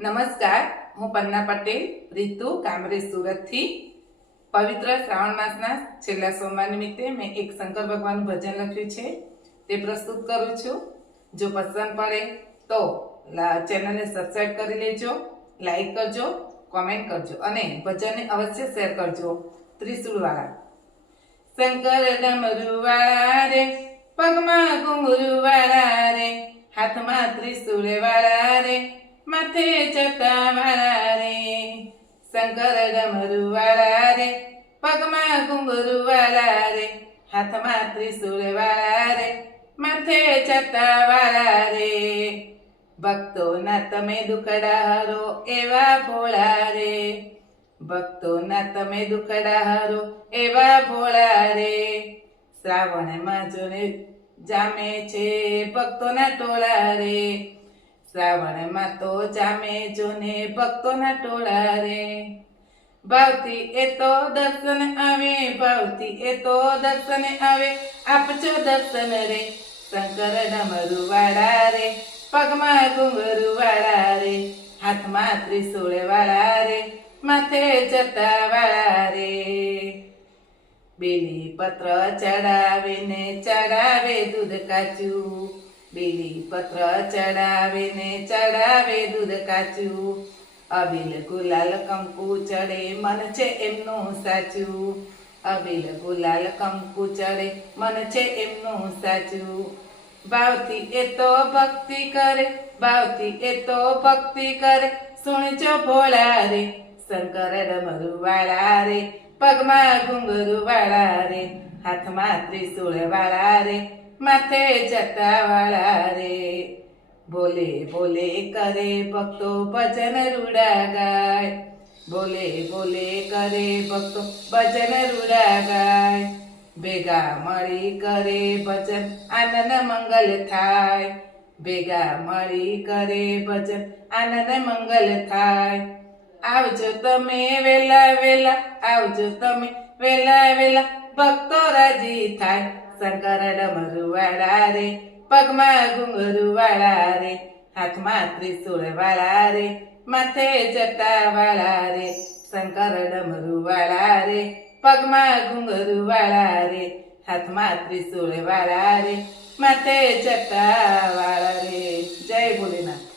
નમસ્કાર, હું પન્ના પટેલ રીતુ કામરેજ સુરતથી પવિત્ર શ્રાવણ માસના છેલ્લા સોમવાર નિમિત્તે મેં એક શંકર ભગવાનનું ભજન લખ્યું છે તે પ્રસ્તુત કરું છું. જો પસંદ પડે તો ચેનલને સબસ્ક્રાઇબ કરી લેજો, લાઈક કરજો, કોમેન્ટ કરજો અને ભજનને અવશ્ય શેર કરજો. ત્રિશુળવાળા. શંકર ડમરુવાળા રે, પગમાં ઘુંઘરુવાળા રે, હાથમાં ત્રિશુળવાળા રે, માથે જટાવાળા રે. શંકર ડમરુવાળા રે, પગમાં ઘુંઘરુવાળા રે, હાથમાં ત્રિશુળવાળા રે, માથે જટાવાળા રે. ભક્તોના તમે દુખડા હરો એવા ભોળા રે, ભક્તોના તમે દુખડા હરો એવા ભોળા રે. શ્રાવણમાં જોને જામે છે ભક્તોના ટોળા રે, શ્રાવણમાં તો જામે જોને ભક્તોના ટોળા રે. ભાવથી એ તો દર્શન આવે, ભાવથી એ તો દર્શન આવે, આપજો દર્શન રે. શંકર ડમરુવાળા રે, પગમાં ઘુંઘરુવાળા રે, હાથમાં ત્રિશુળવાળા રે, માથે જટાવાળા રે. બેલી પત્ર ચડાવીને ચડાવે દૂધ કાચું, બેલી પત્ર ચડાવીને ચડાવે દૂધ કાચું. અબીલ ગુલાલ કંકુ ચડે મન છે એમનું સાચું, અબીલ ગુલાલ કંકુ ચડે મન છે એમનું સાચું. ભાવથી એ તો ભક્તિ કરે, ભાવથી એ તો ભક્તિ કરે, સુણજો ભોળા રે. શંકર ડમરુવાળા રે, પગમાં ઘુંઘરુવાળા રે, હાથમાં ત્રિશુળવાળા રે, માથે જટાવાળા રે. બોલે બોલે કરે ભક્તો ભજન રૂડા ગાય, બોલે બોલે કરે ભક્તો ભજન રૂડા ગાય. ભેગા મળી કરે ભજન આનંદ મંગલ થાય, ભેગા મળી કરે ભજન આનંદ મંગલ થાય. આવજો તમે વેલા વેલા, આવજો તમે વેલા વેલા, ભક્તો રાજી થાય. શંકર ડમરુવાળા રે, પગમાં ઘુંઘરુવાળા રે, હાથમાં ત્રિશુળવાળા રે, માથે જટાવાળા રે. શંકર ડમરુવાળા રે, પગમાં ઘુંઘરુવાળા રે, હાથમાં ત્રિશુળવાળા રે, માથે જટાવાળા રે. જય ભોલેનાથ.